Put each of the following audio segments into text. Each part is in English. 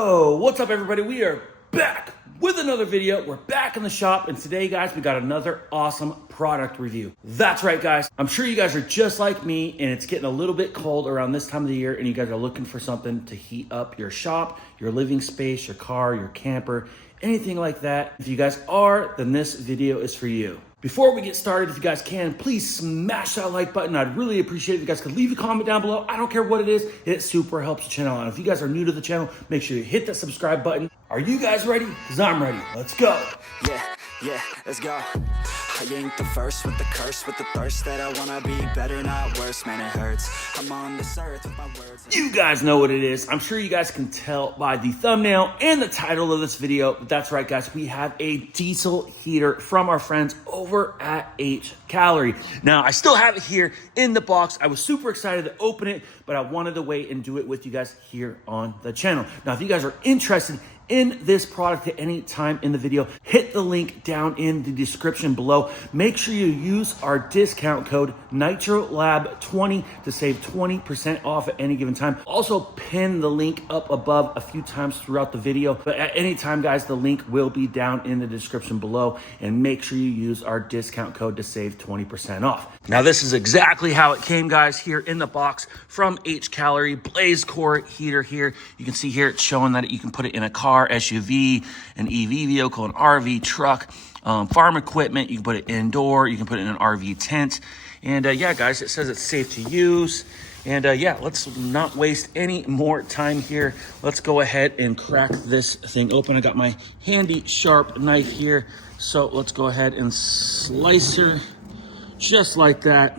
Yo, what's up everybody? We are back with another video. We're back in the shop, and today guys, we got another awesome product review. That's right guys, I'm sure you guys are just like me and it's getting a little bit cold around this time of the year and you guys are looking for something to heat up your shop, your living space, your car, your camper, anything like that. If you guys are, then this video is for you. Before we get started, if you guys can, please smash that like button. I'd really appreciate it if you guys could leave a comment down below. I don't care what it is, it super helps the channel out. If you guys are new to the channel, make sure you hit that subscribe button. Are you guys ready? Because I'm ready. Let's go. Yeah, let's go. I ain't the first with the curse, with the thirst that I wanna be better, not worse, man, it hurts. I'm on this earth with my words. You guys know what it is. I'm sure you guys can tell by the thumbnail and the title of this video. But that's right, guys. We have a diesel heater from our friends over at Hcalory. Now, I still have it here in the box. I was super excited to open it, but I wanted to wait and do it with you guys here on the channel. Now, if you guys are interested in this product at any time in the video, hit the link down in the description below. Make sure you use our discount code Nitro Autolab 20 to save 20% off at any given time. Also pin the link up above a few times throughout the video, but at any time guys, the link will be down in the description below, and make sure you use our discount code to save 20% off. Now this is exactly how it came guys, here in the box from Hcalory. Blaze core heater here. You can see here it's showing that you can put it in a car, SUV, an EV vehicle, an RV truck, farm equipment. You can put it indoor, you can put it in an RV tent. And yeah, guys, it says it's safe to use. And yeah, let's not waste any more time here. Let's go ahead and crack this thing open. I got my handy sharp knife here. So let's go ahead and slice her just like that.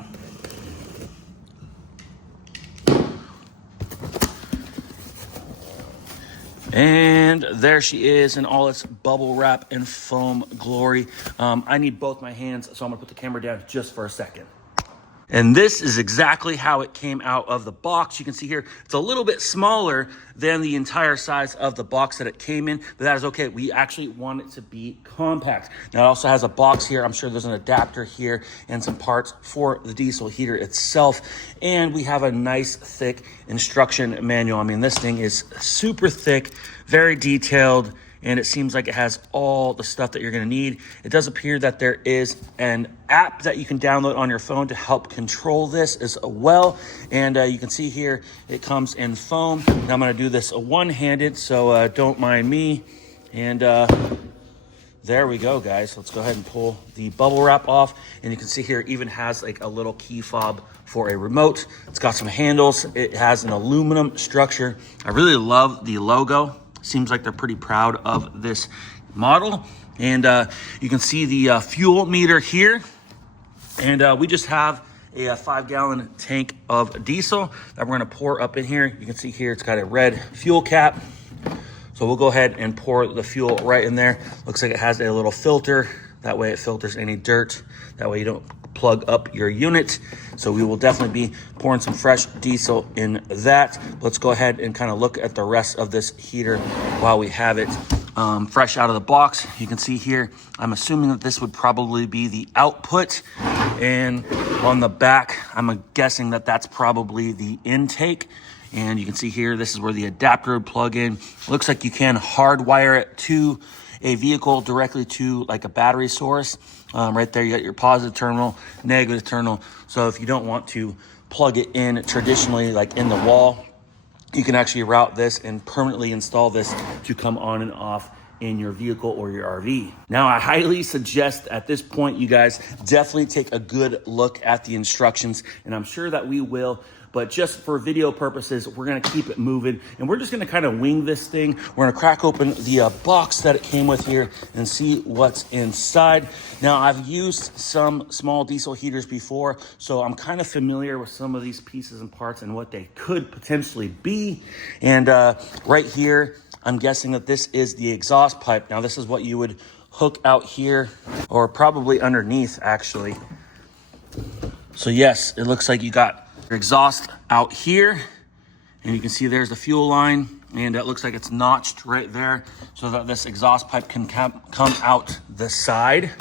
And there she is in all its bubble wrap and foam glory. I need both my hands, so I'm gonna put the camera down just for a second. And this is exactly how it came out of the box. You can see here, it's a little bit smaller than the entire size of the box that it came in, but that is okay. We actually want it to be compact. Now it also has a box here. I'm sure there's an adapter here and some parts for the diesel heater itself. And we have a nice thick instruction manual. I mean, this thing is super thick, very detailed, and it seems like it has all the stuff that you're gonna need. It does appear that there is an app that you can download on your phone to help control this as well. And you can see here, it comes in foam. Now I'm gonna do this one-handed, so don't mind me. And there we go, guys. Let's go ahead and pull the bubble wrap off. And you can see here, it even has like a little key fob for a remote. It's got some handles. It has an aluminum structure. I really love the logo. Seems like they're pretty proud of this model. And you can see the fuel meter here. And we just have a 5-gallon tank of diesel that we're gonna pour up in here. You can see here, it's got a red fuel cap. So we'll go ahead and pour the fuel right in there. Looks like it has a little filter. That way it filters any dirt. That way you don't plug up your unit. So we will definitely be pouring some fresh diesel in that. Let's go ahead and kind of look at the rest of this heater while we have it fresh out of the box. You can see here, I'm assuming that this would probably be the output. And on the back, I'm guessing that that's probably the intake. And you can see here, this is where the adapter would plug in. Looks like you can hardwire it to a vehicle directly to like a battery source. Right there, you got your positive terminal, negative terminal. So if you don't want to plug it in traditionally, like in the wall, you can actually route this and permanently install this to come on and off in your vehicle or your RV. Now, I highly suggest at this point, you guys definitely take a good look at the instructions, and I'm sure that we will. But just for video purposes, we're gonna keep it moving, and we're just gonna kind of wing this thing. We're gonna crack open the box that it came with here and see what's inside. Now, I've used some small diesel heaters before, so I'm kind of familiar with some of these pieces and parts and what they could potentially be. And right here, I'm guessing that this is the exhaust pipe. Now, this is what you would hook out here, or probably underneath, actually. So yes, it looks like you got your exhaust out here, and you can see there's the fuel line, and it looks like it's notched right there so that this exhaust pipe can come out the side.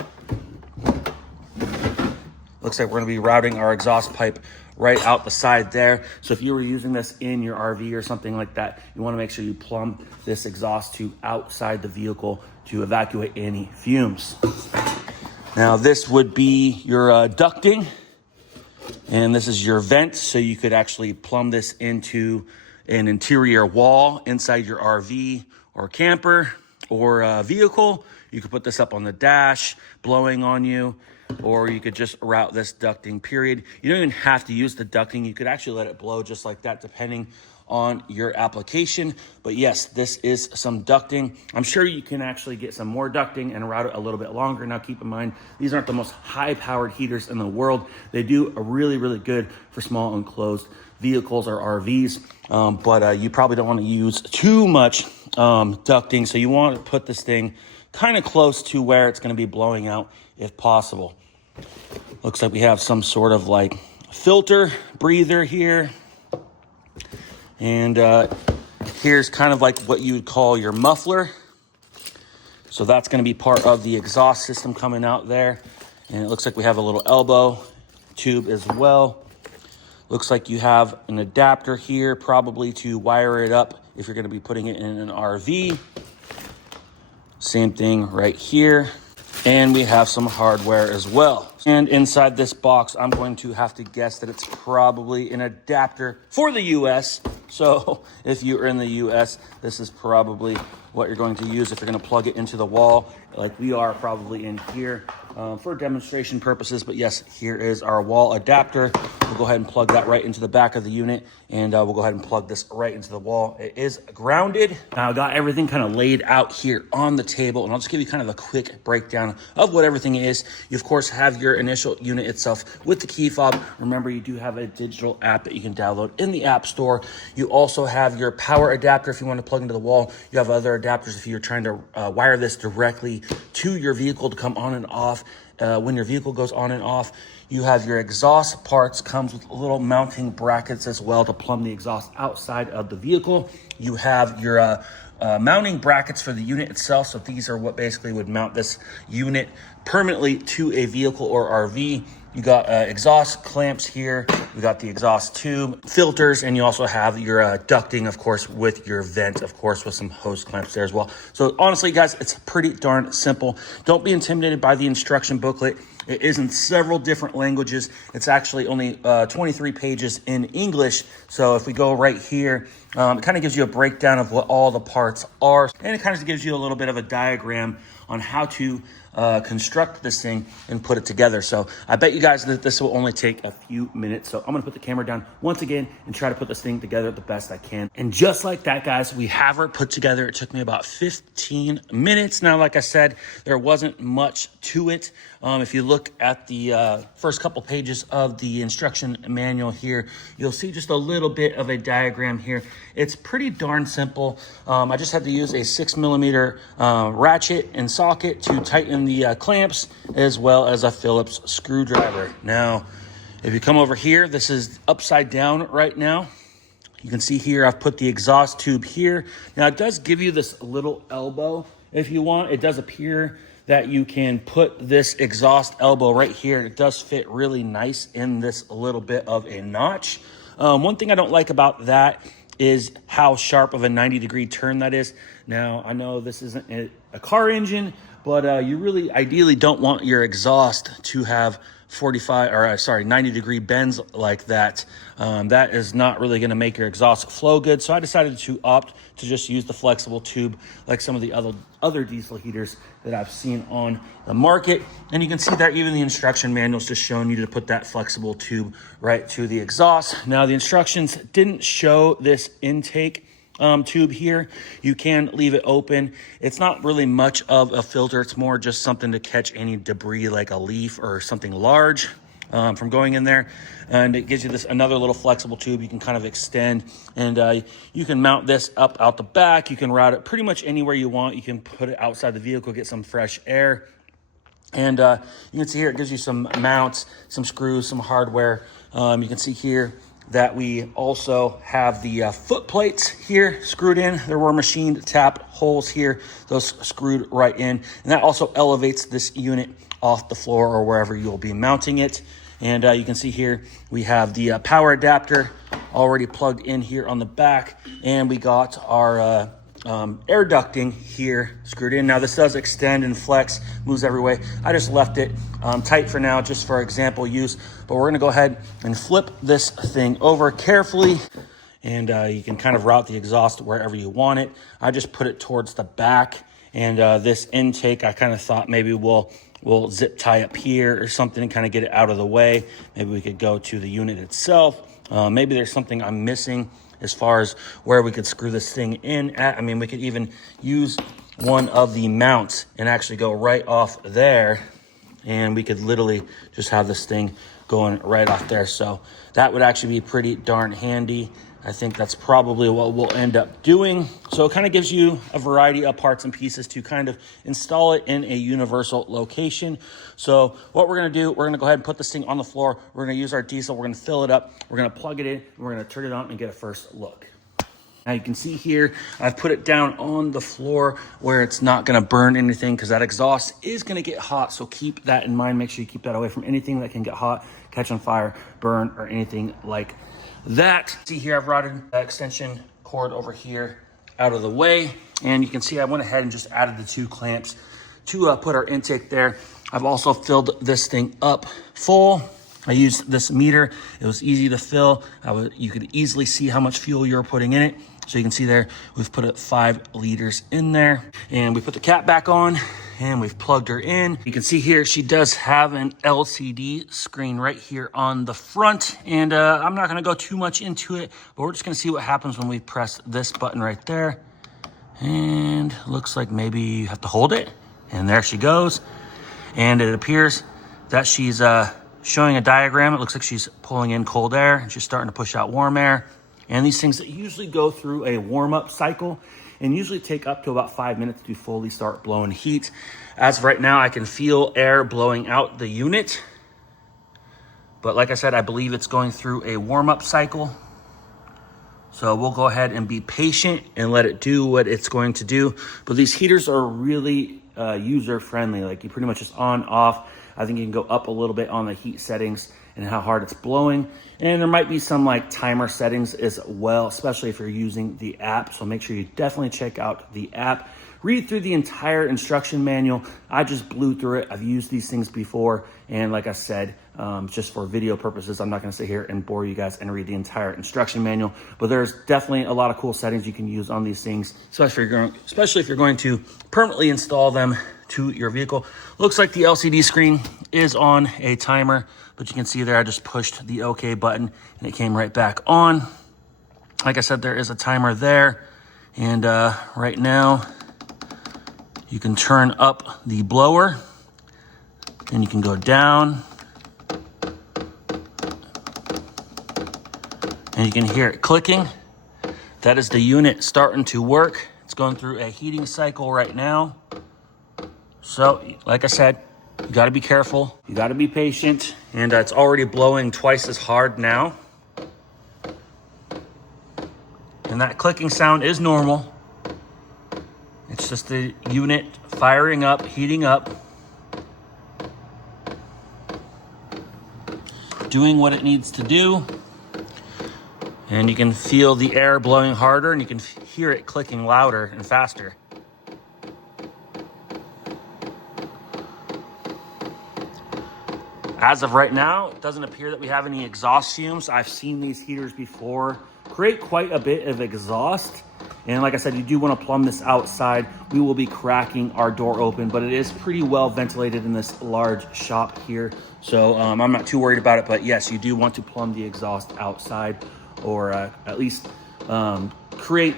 Looks like we're gonna be routing our exhaust pipe right out the side there. So if you were using this in your RV or something like that, you want to make sure you plumb this exhaust tube outside the vehicle to evacuate any fumes. Now this would be your ducting, and this is your vent, so you could actually plumb this into an interior wall inside your RV or camper or vehicle. You could put this up on the dash, blowing on you, or you could just route this ducting, period. You don't even have to use the ducting. You could actually let it blow just like that, depending on your application. But yes, this is some ducting. I'm sure you can actually get some more ducting and route it a little bit longer. Now keep in mind, these aren't the most high-powered heaters in the world. They do a really, really good for small enclosed vehicles or RVs, but you probably don't want to use too much ducting. So you want to put this thing kind of close to where it's going to be blowing out if possible. Looks like we have some sort of like filter breather here. And here's kind of like what you would call your muffler. So that's going to be part of the exhaust system coming out there. And it looks like we have a little elbow tube as well. Looks like you have an adapter here, probably to wire it up if you're going to be putting it in an RV. Same thing right here. And we have some hardware as well. And inside this box, I'm going to have to guess that it's probably an adapter for the US. So if you're in the US, this is probably what you're going to use if you're going to plug it into the wall, like we are probably in here for demonstration purposes. But yes, here is our wall adapter. We'll go ahead and plug that right into the back of the unit, and we'll go ahead and plug this right into the wall. It is grounded. Now I got everything kind of laid out here on the table, and I'll just give you kind of a quick breakdown of what everything is. You of course have your initial unit itself with the key fob. Remember, you do have a digital app that you can download in the App Store. You also have your power adapter if you want to plug into the wall. You have other adapters if you're trying to wire this directly to your vehicle to come on and off when your vehicle goes on and off. You have your exhaust parts, comes with little mounting brackets as well to plumb the exhaust outside of the vehicle. You have your mounting brackets for the unit itself. So these are what basically would mount this unit permanently to a vehicle or RV. You got exhaust clamps here. We got the exhaust tube, filters, and you also have your ducting, of course, with your vent, of course, with some hose clamps there as well. So honestly, guys, it's pretty darn simple. Don't be intimidated by the instruction booklet. It is in several different languages. It's actually only 23 pages in English. So if we go right here, it kind of gives you a breakdown of what all the parts are. And it kind of gives you a little bit of a diagram on how to construct this thing and put it together. So I bet you guys that this will only take a few minutes. So I'm going to put the camera down once again and try to put this thing together the best I can. And just like that, guys, we have her put together. It took me about 15 minutes. Now, like I said, there wasn't much to it. If you look at the first couple pages of the instruction manual here, you'll see just a little bit of a diagram here. It's pretty darn simple. I just had to use a 6mm ratchet and socket to tighten the clamps, as well as a Phillips screwdriver. Now, if you come over here, this is upside down right now. You can see here, I've put the exhaust tube here. Now, it does give you this little elbow if you want. It does appear that you can put this exhaust elbow right here. It does fit really nice in this little bit of a notch. One thing I don't like about that is how sharp of a 90-degree turn that is. Now, I know this isn't a car engine, but you really ideally don't want your exhaust to have 90-degree bends like that. That is not really going to make your exhaust flow good. So I decided to opt to just use the flexible tube like some of the other diesel heaters that I've seen on the market. And you can see that even the instruction manual is just showing you to put that flexible tube right to the exhaust. Now, the instructions didn't show this intake tube here. You can leave it open. It's not really much of a filter. It's more just something to catch any debris like a leaf or something large from going in there. And it gives you this another little flexible tube you can kind of extend, and you can mount this up out the back. You can route it pretty much anywhere you want. You can put it outside the vehicle, get some fresh air. And you can see here it gives you some mounts, some screws, some hardware. You can see here that we also have the foot plates here screwed in. There were machined tap holes here, those screwed right in. And that also elevates this unit off the floor or wherever you'll be mounting it. And you can see here, we have the power adapter already plugged in here on the back. And we got our air ducting here screwed in. Now this does extend and flex, moves every way. I just left it tight for now, just for example use. But we're gonna go ahead and flip this thing over carefully. And you can kind of route the exhaust wherever you want it. I just put it towards the back. And this intake, I kind of thought maybe we'll zip tie up here or something and kind of get it out of the way. Maybe we could go to the unit itself. Maybe there's something I'm missing as far as where we could screw this thing in at. I mean, we could even use one of the mounts and actually go right off there. And we could literally just have this thing going right off there. So that would actually be pretty darn handy. I think that's probably what we'll end up doing. So it kind of gives you a variety of parts and pieces to kind of install it in a universal location. So what we're gonna do, we're gonna go ahead and put this thing on the floor. We're gonna use our diesel, we're gonna fill it up, we're gonna plug it in, and we're gonna turn it on and get a first look. Now you can see here, I've put it down on the floor where it's not gonna burn anything because that exhaust is gonna get hot. So keep that in mind. Make sure you keep that away from anything that can get hot, catch on fire, burn, or anything like that. See here, I've routed the extension cord over here out of the way. And you can see I went ahead and just added the 2 clamps to put our intake there. I've also filled this thing up full. I used this meter. It was easy to fill. You could easily see how much fuel you're putting in it. So you can see there, we've put 5 liters in there. And we put the cap back on and we've plugged her in. You can see here, she does have an LCD screen right here on the front. And I'm not gonna go too much into it, but we're just gonna see what happens when we press this button right there. And looks like maybe you have to hold it. And there she goes. And it appears that she's showing a diagram. It looks like she's pulling in cold air and she's starting to push out warm air. And these things usually go through a warm-up cycle and usually take up to about 5 minutes to fully start blowing heat. As of right now, I can feel air blowing out the unit. But like I said, I believe it's going through a warm-up cycle. So we'll go ahead and be patient and let it do what it's going to do. But these heaters are really user-friendly. Like you pretty much just on, off. I think you can go up a little bit on the heat settings and how hard it's blowing. And there might be some like timer settings as well, especially if you're using the app. So make sure you definitely check out the app. Read through the entire instruction manual. I just blew through it. I've used these things before. And like I said, just for video purposes, I'm not gonna sit here and bore you guys and read the entire instruction manual, but there's definitely a lot of cool settings you can use on these things, especially if you're going to permanently install them to your vehicle. Looks like the LCD screen is on a timer, but you can see there I just pushed the OK button and it came right back on. Like I said, there is a timer there. And right now you can turn up the blower and you can go down and you can hear it clicking. That is the unit starting to work. It's going through a heating cycle right now. So, like I said, you gotta be careful, you gotta be patient, and it's already blowing twice as hard now. And that clicking sound is normal. It's just the unit firing up, heating up, doing what it needs to do. And you can feel the air blowing harder and you can hear it clicking louder and faster. As of right now, it doesn't appear that we have any exhaust fumes. I've seen these heaters before create quite a bit of exhaust. And like I said, you do want to plumb this outside. We will be cracking our door open, but it is pretty well ventilated in this large shop here. So I'm not too worried about it, but yes, you do want to plumb the exhaust outside, or at least create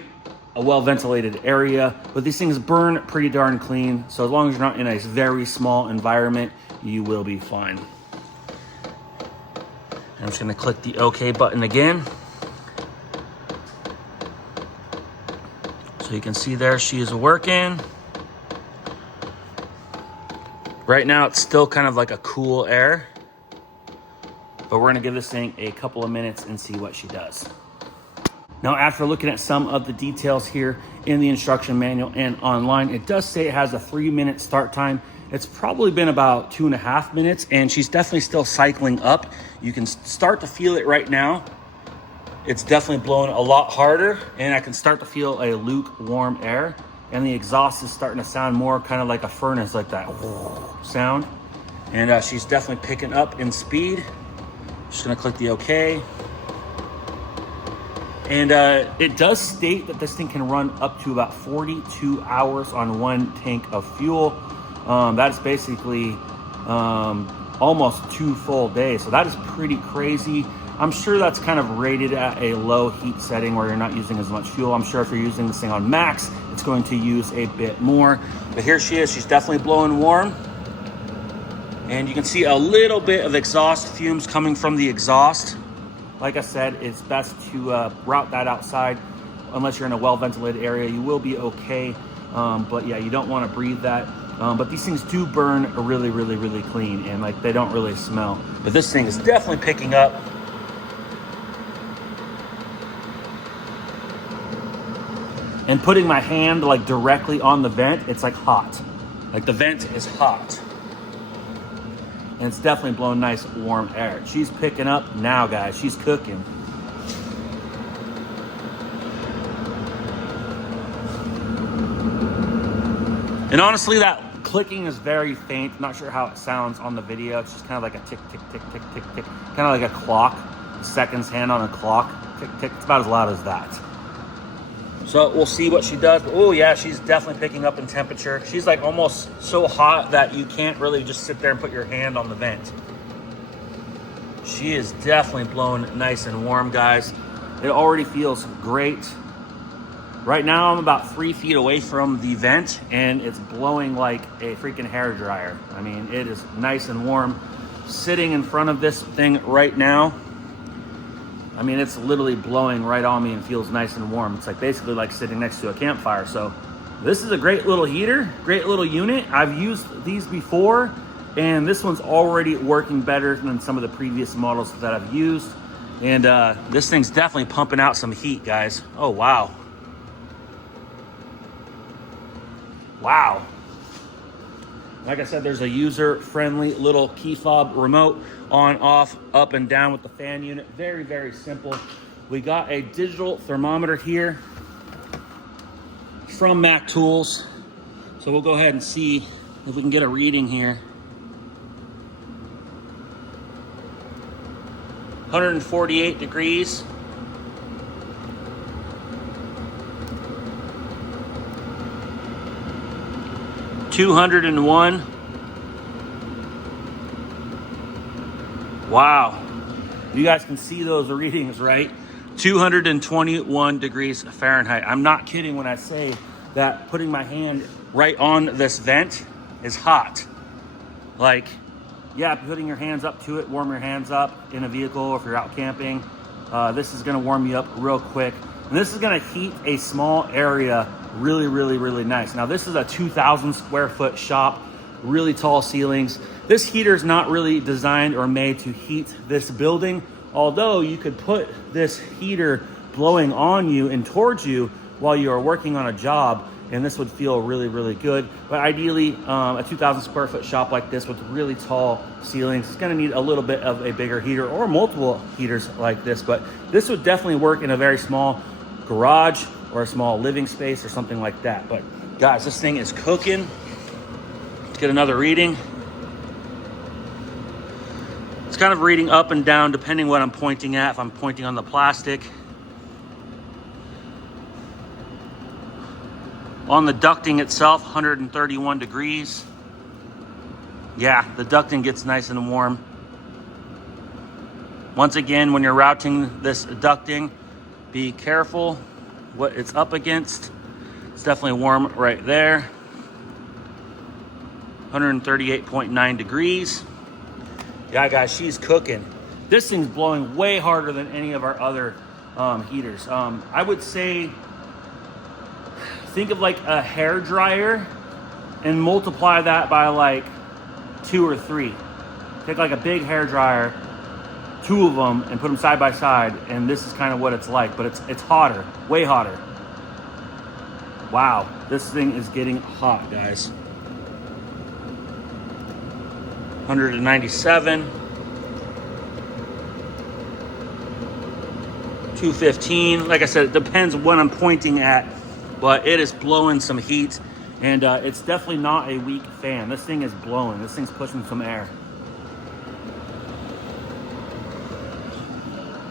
a well-ventilated area. But these things burn pretty darn clean. So as long as you're not in a very small environment, you will be fine. I'm just gonna click the OK button again. So you can see there, she is working. Right now, it's still kind of like a cool air, but we're gonna give this thing a couple of minutes and see what she does. Now, after looking at some of the details here in the instruction manual and online. It does say it has a 3-minute start time. It's probably been about 2.5 minutes, and she's definitely still cycling up. You can start to feel it right now. It's definitely blowing a lot harder, and I can start to feel a lukewarm air, and the exhaust is starting to sound more kind of like a furnace, like that sound. And she's definitely picking up in speed. Just gonna click the OK. And it does state that this thing can run up to about 42 hours on 1 tank of fuel. That's basically almost 2 full days. So that is pretty crazy. I'm sure that's kind of rated at a low heat setting where you're not using as much fuel. I'm sure if you're using this thing on max, it's going to use a bit more. But here she is. She's definitely blowing warm. And you can see a little bit of exhaust fumes coming from the exhaust. Like I said, it's best to route that outside. Unless you're in a well-ventilated area, you will be okay. But yeah, you don't want to breathe that. But these things do burn really, really, really clean, and like they don't really smell. But this thing is definitely picking up. And putting my hand like directly on the vent, it's like hot. Like the vent is hot. And it's definitely blowing nice warm air. She's picking up now, guys. She's cooking. And honestly, that clicking is very faint. Not sure how it sounds on the video. It's just kind of like a tick, tick, tick, tick, tick, tick. Kind of like a clock. Seconds hand on a clock. Tick, tick. It's about as loud as that. So we'll see what she does. Oh yeah, she's definitely picking up in temperature. She's like almost so hot that you can't really just sit there and put your hand on the vent. She is definitely blowing nice and warm, guys. It already feels great. Right now I'm about 3 feet away from the vent, and it's blowing like a freaking hair dryer. I mean, it is nice and warm. Sitting in front of this thing right now, I mean, it's literally blowing right on me and feels nice and warm. It's like basically like sitting next to a campfire. So this is a great little heater, great little unit. I've used these before, and this one's already working better than some of the previous models that I've used. And this thing's definitely pumping out some heat, guys. Oh, wow. Wow. Like I said, there's a user-friendly little key fob remote, on, off, up and down with the fan unit. Very, very simple. We got a digital thermometer here from Mac Tools. So we'll go ahead and see if we can get a reading here. 148 degrees. $201. Wow. You guys can see those readings, right? 221 degrees Fahrenheit. I'm not kidding when I say that putting my hand right on this vent is hot. Like, yeah, putting your hands up to it, warm your hands up in a vehicle or if you're out camping. This is gonna warm you up real quick. And this is gonna heat a small area really, really, really nice. Now this is a 2,000 square foot shop, really tall ceilings. This heater is not really designed or made to heat this building, although you could put this heater blowing on you and towards you while you are working on a job, and this would feel really, really good. But ideally, a 2,000 square foot shop like this with really tall ceilings is gonna need a little bit of a bigger heater or multiple heaters like this, but this would definitely work in a very small garage or a small living space or something like that. But guys, this thing is cooking. Let's get another reading. It's kind of reading up and down depending what I'm pointing at. If I'm pointing on the plastic. On the ducting itself, 131 degrees. Yeah, the ducting gets nice and warm. Once again, when you're routing this ducting, be careful what it's up against. It's definitely warm right there. 138.9 degrees. Yeah, guys, she's cooking. This thing's blowing way harder than any of our other heaters. I would say, think of like a hair dryer and multiply that by like 2 or 3. Take like a big hair dryer, 2 of them, and put them side by side, and this is kind of what it's like, but it's hotter, way hotter. Wow, this thing is getting hot, guys. 197. 215. Like I said, it depends what I'm pointing at, but it is blowing some heat, and it's definitely not a weak fan. This thing is blowing. This thing's pushing some air.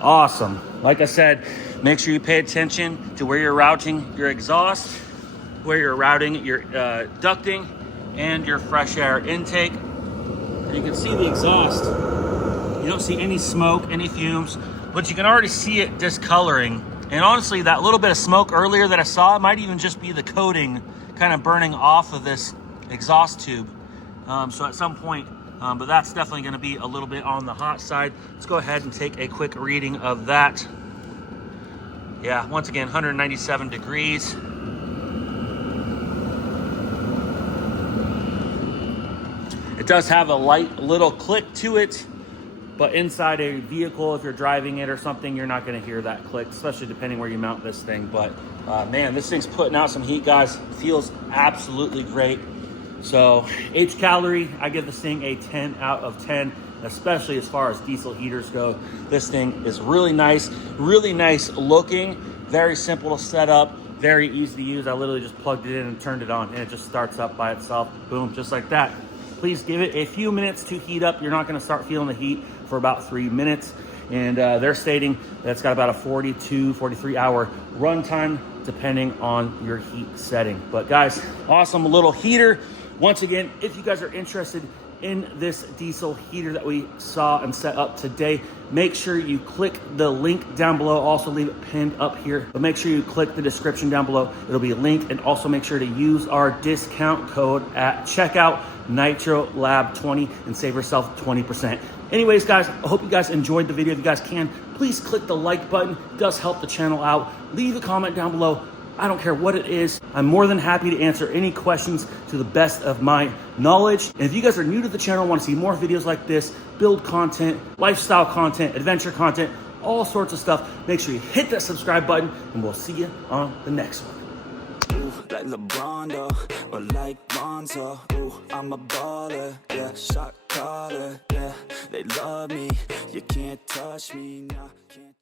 Awesome. Like I said, make sure you pay attention to where you're routing your exhaust, where you're routing your ducting, and your fresh air intake. You can see the exhaust. You don't see any smoke, any fumes, but you can already see it discoloring. And honestly, that little bit of smoke earlier that I saw, it might even just be the coating kind of burning off of this exhaust tube. So at some point, but that's definitely going to be a little bit on the hot side. Let's go ahead and take a quick reading of that. Yeah, once again, 197 degrees. It does have a light little click to it, but inside a vehicle, if you're driving it or something, you're not going to hear that click, especially depending where you mount this thing. But man, this thing's putting out some heat, guys. Feels absolutely great. So Hcalory, I give this thing a 10 out of 10, especially as far as diesel heaters go. This thing is really nice looking, very simple to set up, very easy to use. I literally just plugged it in and turned it on, and it just starts up by itself. Boom, just like that. Please give it a few minutes to heat up. You're not going to start feeling the heat for about 3 minutes. And they're stating that it's got about a 42, 43 hour runtime, depending on your heat setting. But guys, awesome little heater. Once again, if you guys are interested in this diesel heater that we saw and set up today, make sure you click the link down below. Also leave it pinned up here, but make sure you click the description down below. It'll be linked, and also make sure to use our discount code at checkout, Nitro Lab 20, and save yourself 20%. Anyways, guys, I hope you guys enjoyed the video. If you guys can, please click the like button. It does help the channel out. Leave a comment down below. I don't care what it is. I'm more than happy to answer any questions to the best of my knowledge. And if you guys are new to the channel, want to see more videos like this, build content, lifestyle content, adventure content, all sorts of stuff, make sure you hit that subscribe button, and we'll see you on the next one. Ooh, like LeBron, though, or like Lonzo. Ooh, I'm a baller, yeah, shot caller, yeah. They love me, you can't touch me, nah, can't.